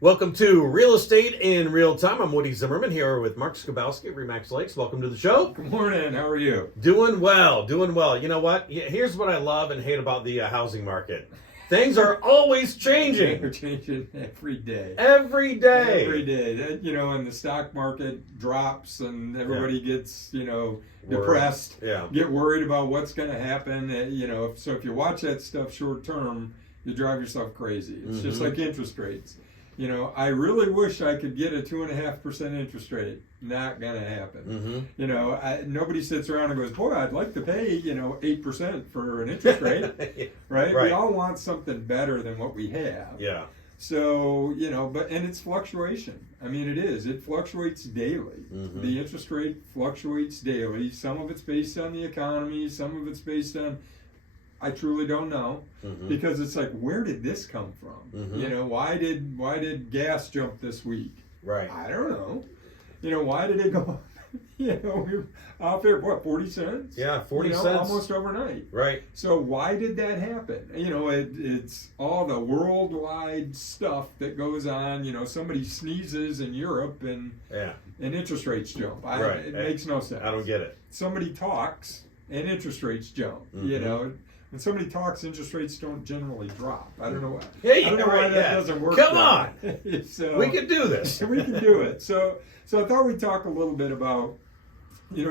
Welcome to Real Estate in Real Time. I'm Woody Zimmerman here with Mark Skibowski at Remaxlakes. Welcome to the show. Good morning. How are you? Doing well, doing well. You know what? Here's what I love and hate about the housing market. Things are always changing. They're changing every day. Every day. Every day. And the stock market drops and everybody gets, depressed. Yeah. Get worried about what's going to happen. So if you watch that stuff short term, you drive yourself crazy. It's just like interest rates. I really wish I could get a 2.5% interest rate. Not gonna happen. Nobody sits around and goes, "Boy, I'd like to pay 8% for an interest rate." Right? We all want something better than what we have. Yeah. So and it's fluctuation. I mean, it is. It fluctuates daily. The interest rate fluctuates daily. Some of it's based on the economy. Some of it's based on. I truly don't know because it's like, where did this come from? Why did gas jump this week? Right. I don't know. Why did it go up? We're out there, 40 cents? Yeah, 40 cents. Almost overnight. Right. So why did that happen? It's all the worldwide stuff that goes on. Somebody sneezes in Europe and interest rates jump. It makes no sense. I don't get it. Somebody talks and interest rates jump. When somebody talks, interest rates don't generally drop. I don't know why. I don't know why that doesn't work. Come on, so, we can do this. We can do it. So I thought we'd talk a little bit about,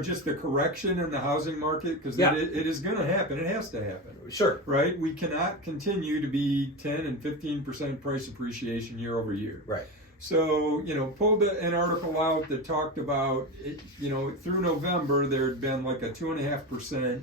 just the correction in the housing market because it is going to happen. It has to happen. Sure. Right. We cannot continue to be 10 and 15% price appreciation year over year. Right. So, pulled an article out that talked about, through November there had been like a 2.5%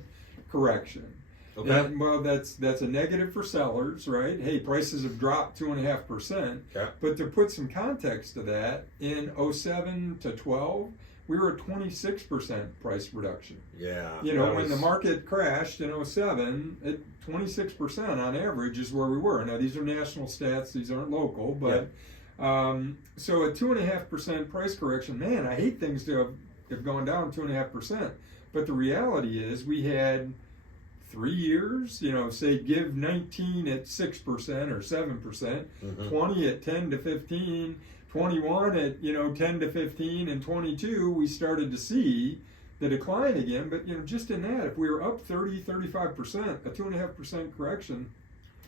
correction. Okay. And, well, that's a negative for sellers, right? Hey, prices have dropped 2.5%. Okay. But to put some context to that, in 07 to 12, we were at 26% price reduction. Yeah. When the market crashed in 07, 26% on average is where we were. Now, these are national stats; these aren't local, but so a 2.5% price correction. Man, I hate things to have gone down 2.5%. But the reality is, we had 3 years, say give 19 at 6% or 7%, 20 at 10 to 15, 21 at 10 to 15, and 22 we started to see the decline again. But just in that, if we were up 35%, a 2.5% correction,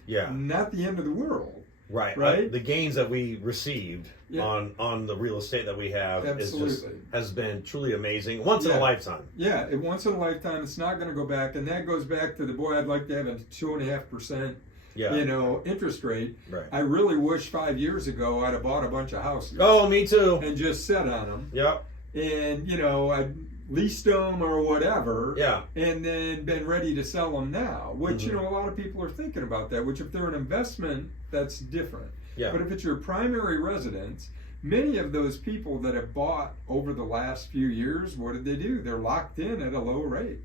not the end of the world. Right. The gains that we received on the real estate that we have has been truly amazing. Once in a lifetime. Yeah, once in a lifetime. It's not going to go back, and that goes back to I'd like to have a 2.5%. Interest rate. Right. I really wish 5 years ago I'd have bought a bunch of houses. Oh, me too. And just sat on them. Yep. And I leased them or whatever. Yeah. And then been ready to sell them now. Which a lot of people are thinking about that. Which if they're an investment, that's different. Yeah. But if it's your primary residence, many of those people that have bought over the last few years, what did they do? They're locked in at a low rate.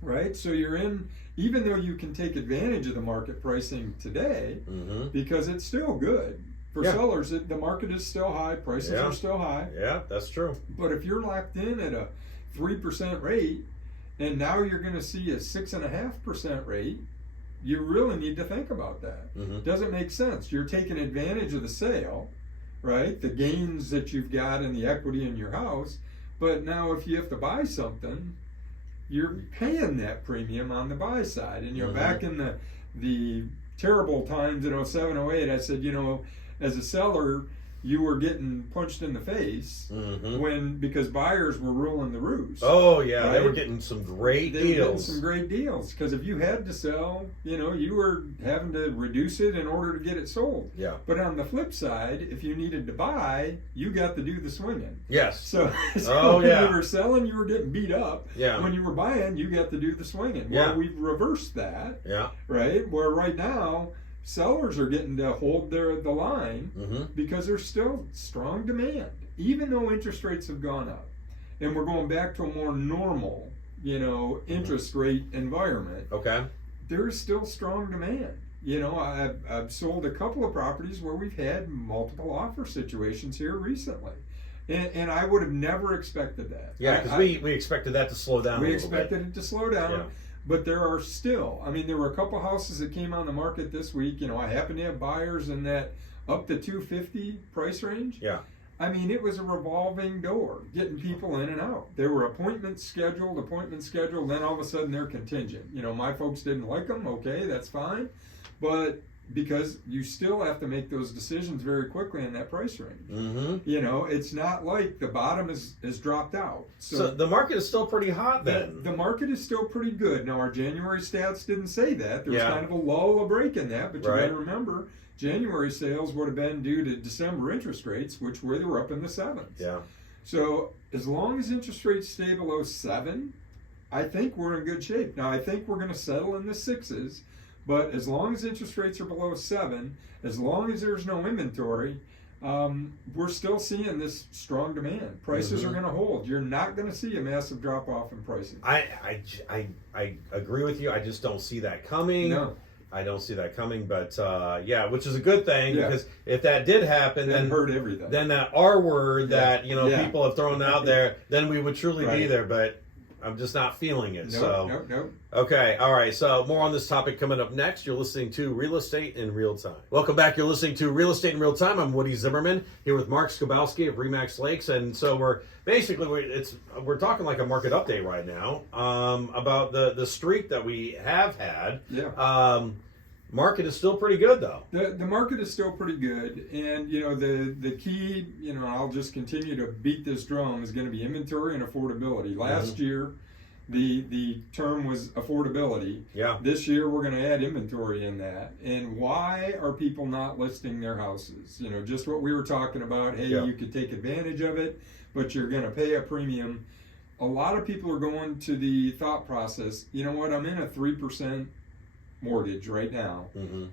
Right? So you're in, even though you can take advantage of the market pricing today, because it's still good. For sellers, the market is still high, prices are still high. Yeah, that's true. But if you're locked in at a 3% rate, and now you're going to see a 6.5% rate, you really need to think about that. Doesn't make sense. You're taking advantage of the sale, right? The gains that you've got in the equity in your house. But now if you have to buy something, you're paying that premium on the buy side. And back in the terrible times in 07, 08, I said, as a seller, you were getting punched in the face because buyers were ruling the roost. Oh yeah, right? They were getting some great deals. They were getting some great deals because if you had to sell, you were having to reduce it in order to get it sold. Yeah. But on the flip side, if you needed to buy, you got to do the swinging. Yes. So when you were selling, you were getting beat up. Yeah. When you were buying, you got to do the swinging. Yeah. Well, we've reversed that. Yeah. Right. Where right now, sellers are getting to hold the line because there's still strong demand, even though interest rates have gone up, and we're going back to a more normal, interest rate environment. Okay. There is still strong demand. I've sold a couple of properties where we've had multiple offer situations here recently. And I would have never expected that. Yeah, because we expected that to slow down. We expected it to slow down. Yeah. But there are still, there were a couple houses that came on the market this week. I happen to have buyers in that up to 250 price range. Yeah. I mean, it was a revolving door, getting people in and out. There were appointments scheduled, then all of a sudden they're contingent. You know, my folks didn't like them, okay, that's fine. But because you still have to make those decisions very quickly in that price range. Mm-hmm. You know, it's not like the bottom is dropped out. So the market is still pretty hot then. The market is still pretty good. Now, our January stats didn't say that. There was Yeah. kind of a lull, a break in that, but you Right. got to remember, January sales would have been due to December interest rates, which were they were up in the 7s. Yeah. So as long as interest rates stay below 7, I think we're in good shape. Now I think we're going to settle in the 6s, but as long as interest rates are below 7, as long as there's no inventory, we're still seeing this strong demand. Prices are going to hold. You're not going to see a massive drop off in pricing. I agree with you. I just don't see that coming. No. I don't see that coming, but yeah, which is a good thing because if that did happen, then hurt everything. Then that R word that Yeah. people have thrown out there, then we would truly be there. But I'm just not feeling it. Nope. Okay, all right. So more on this topic coming up next. You're listening to Real Estate in Real Time. Welcome back. You're listening to Real Estate in Real Time. I'm Woody Zimmerman here with Mark Skibowski of Remax Lakes, and so we're talking like a market update right now about the streak that we have had. Yeah. Market is still pretty good though. The market is still pretty good, and you know the key, you know, I'll just continue to beat this drum, is going to be inventory and affordability. Last year, the term was affordability. Yeah. This year we're going to add inventory in that. And why are people not listing their houses? You know, just what we were talking about. Hey, you could take advantage of it, but you're going to pay a premium. A lot of people are going to the thought process, you know what, I'm in a 3% mortgage right now.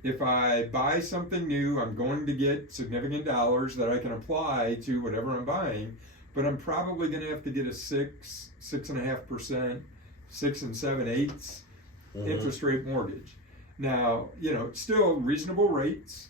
If I buy something new, I'm going to get significant dollars that I can apply to whatever I'm buying, but I'm probably going to have to get a 6.5%, 6 7/8 interest rate mortgage. Now, you know, still reasonable rates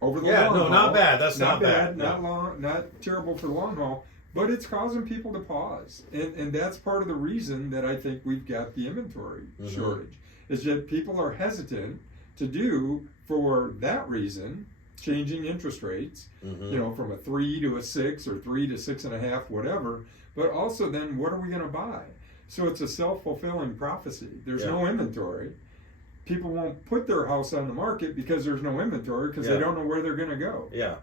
over the long haul. Not bad. That's not bad. Not terrible for the long haul. But it's causing people to pause, and that's part of the reason that I think we've got the inventory shortage. Is that people are hesitant to do, for that reason, changing interest rates, you know, from a 3 to a 6 or 3 to 6.5, whatever. But also then, what are we going to buy? So it's a self-fulfilling prophecy. There's no inventory. People won't put their house on the market because there's no inventory because they don't know where they're going to go. Yeah,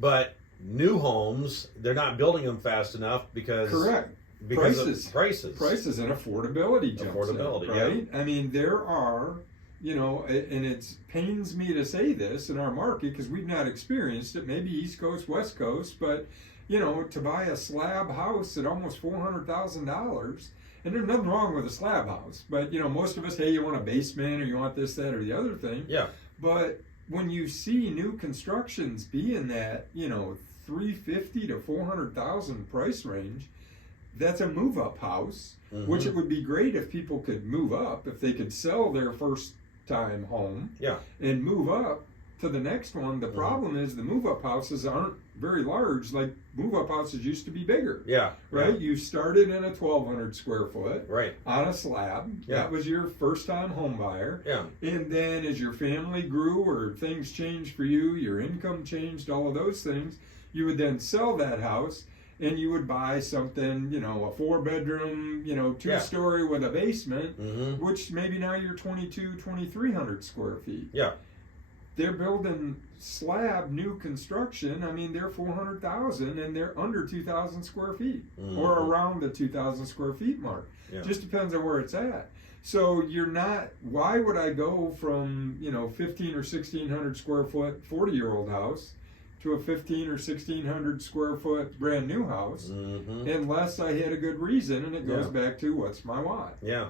but new homes, they're not building them fast enough because prices and affordability jumps in, right? Yeah. I mean, there are, you know, and it pains me to say this in our market because we've not experienced it, maybe East Coast, West Coast, but, you know, to buy a slab house at almost $400,000, and there's nothing wrong with a slab house, but, you know, most of us, hey, you want a basement or you want this, that, or the other thing. Yeah. But when you see new constructions be in that, you know, $350,000 to $400,000 price range, that's a move-up house, which it would be great if people could move up, if they could sell their first-time home and move up to the next one. The problem is the move-up houses aren't very large. Like, move-up houses used to be bigger. Yeah. Right? Yeah. You started in a 1,200 square foot right. on a slab. Yeah. That was your first-time home buyer. Yeah. And then as your family grew or things changed for you, your income changed, all of those things, you would then sell that house and you would buy something, you know, a 4-bedroom, you know, 2-story with a basement, which maybe now you're 2,300 square feet. Yeah. They're building slab new construction. I mean, they're 400,000 and they're under 2,000 square feet or around the 2,000 square feet mark. Yeah. Just depends on where it's at. So you're not, why would I go from, you know, 1,500 or 1,600 square foot 40-year-old house to a 1,500 or 1,600 square foot brand new house unless I had a good reason? And it goes back to, what's my why? Yeah.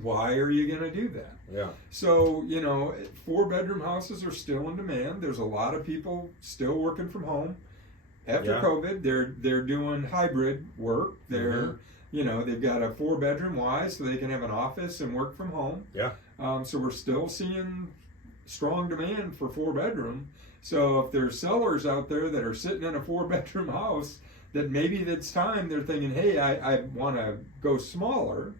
Why are you going to do that? Yeah. So, you know, 4-bedroom houses are still in demand. There's a lot of people still working from home. After COVID, they're doing hybrid work. They're, you know, they've got a 4-bedroom. Why? So they can have an office and work from home. Yeah. So we're still seeing strong demand for 4-bedroom. So if there's sellers out there that are sitting in a 4-bedroom house that maybe it's time they're thinking, hey, I want to go smaller.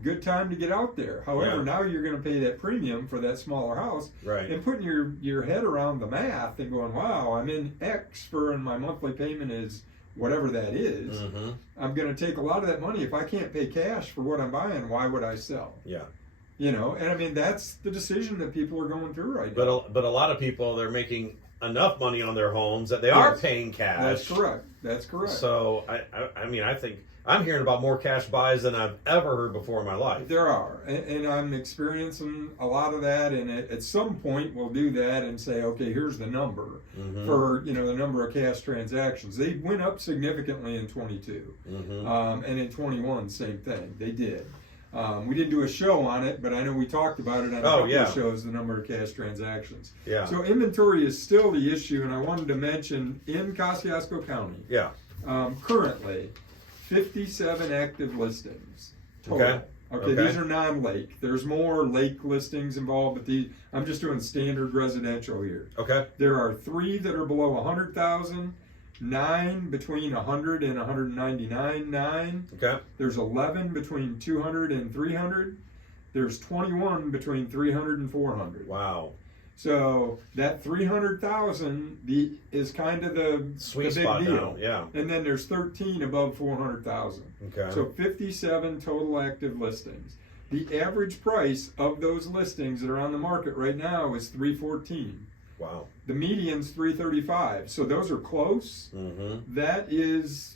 Good time to get out there. However, now you're going to pay that premium for that smaller house, Right. and putting your head around the math and going, wow, I'm in X for, and my monthly payment is whatever that is. I'm going to take a lot of that money. If I can't pay cash for what I'm buying, why would I sell? Yeah. You know, and I mean, that's the decision that people are going through right now. But a lot of people, they're making enough money on their homes that they are paying cash. That's correct. That's correct. So I mean, I think I'm hearing about more cash buys than I've ever heard before in my life. There are, and I'm experiencing a lot of that. And at some point, we'll do that and say, okay, here's the number for the number of cash transactions. They went up significantly in 22, and in 21, same thing. They did. We didn't do a show on it, but I know we talked about it on a couple of shows, the number of cash transactions. Yeah. So inventory is still the issue, and I wanted to mention in Kosciuszko County, currently, 57 active listings total. Okay, these are non-lake. There's more lake listings involved, but I'm just doing standard residential here. Okay. There are 3 that are below 100,000. 9 between 100 and 199. 9. Okay. There's 11 between 200 and 300. There's 21 between 300 and 400. Wow. So that 300,000 is kind of the sweet big spot deal. now. Yeah. And then there's 13 above 400,000. Okay. So 57 total active listings. The average price of those listings that are on the market right now is $314. Wow. The median's $335, so those are close. That's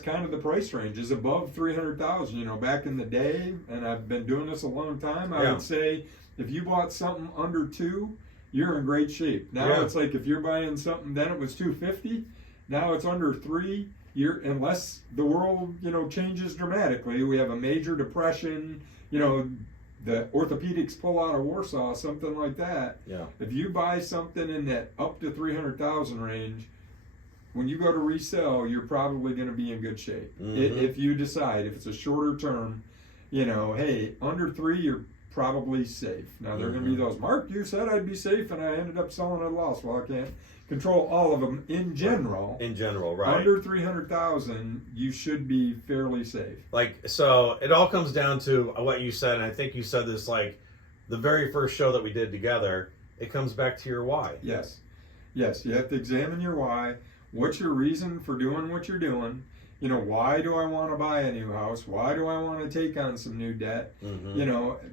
kind of the price range, is above 300,000. You know, back in the day, and I've been doing this a long time, I would say if you bought something under 2, you're in great shape. Now it's like if you're buying something, then it was 250, now it's under 3. Unless the world changes dramatically, we have a major depression, the orthopedics pull out of Warsaw, something like that. Yeah. If you buy something in that up to 300,000 range, when you go to resell, you're probably going to be in good shape. If you decide, if it's a shorter term, hey, under 3, you're probably safe. Now there are going to be those, Mark, you said I'd be safe, and I ended up selling at a loss. Well, I can't control all of them in general. In general, right. Under 300,000, you should be fairly safe. So it all comes down to what you said, and I think you said this like the very first show that we did together. It comes back to your why. Yes, you have to examine your why. What's your reason for doing what you're doing? Why do I want to buy a new house? Why do I want to take on some new debt?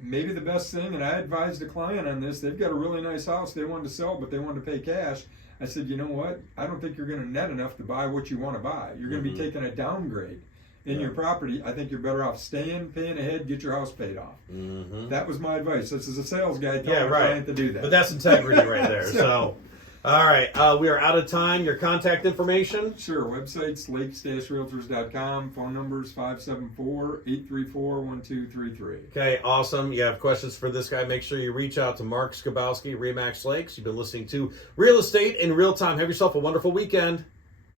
Maybe the best thing, and I advised a client on this, they've got a really nice house they wanted to sell, but they wanted to pay cash. I said, you know what? I don't think you're going to net enough to buy what you want to buy. You're going to be taking a downgrade in your property. I think you're better off paying ahead, get your house paid off. That was my advice. This is a sales guy telling a client to do that. But that's integrity right there. So, all right, we are out of time. Your contact information? Sure. Websites, lakes-realtors.com. Phone numbers, 574-834-1233. Okay, awesome. You have questions for this guy, make sure you reach out to Mark Skibowski, Remax Lakes. You've been listening to Real Estate in Real Time. Have yourself a wonderful weekend.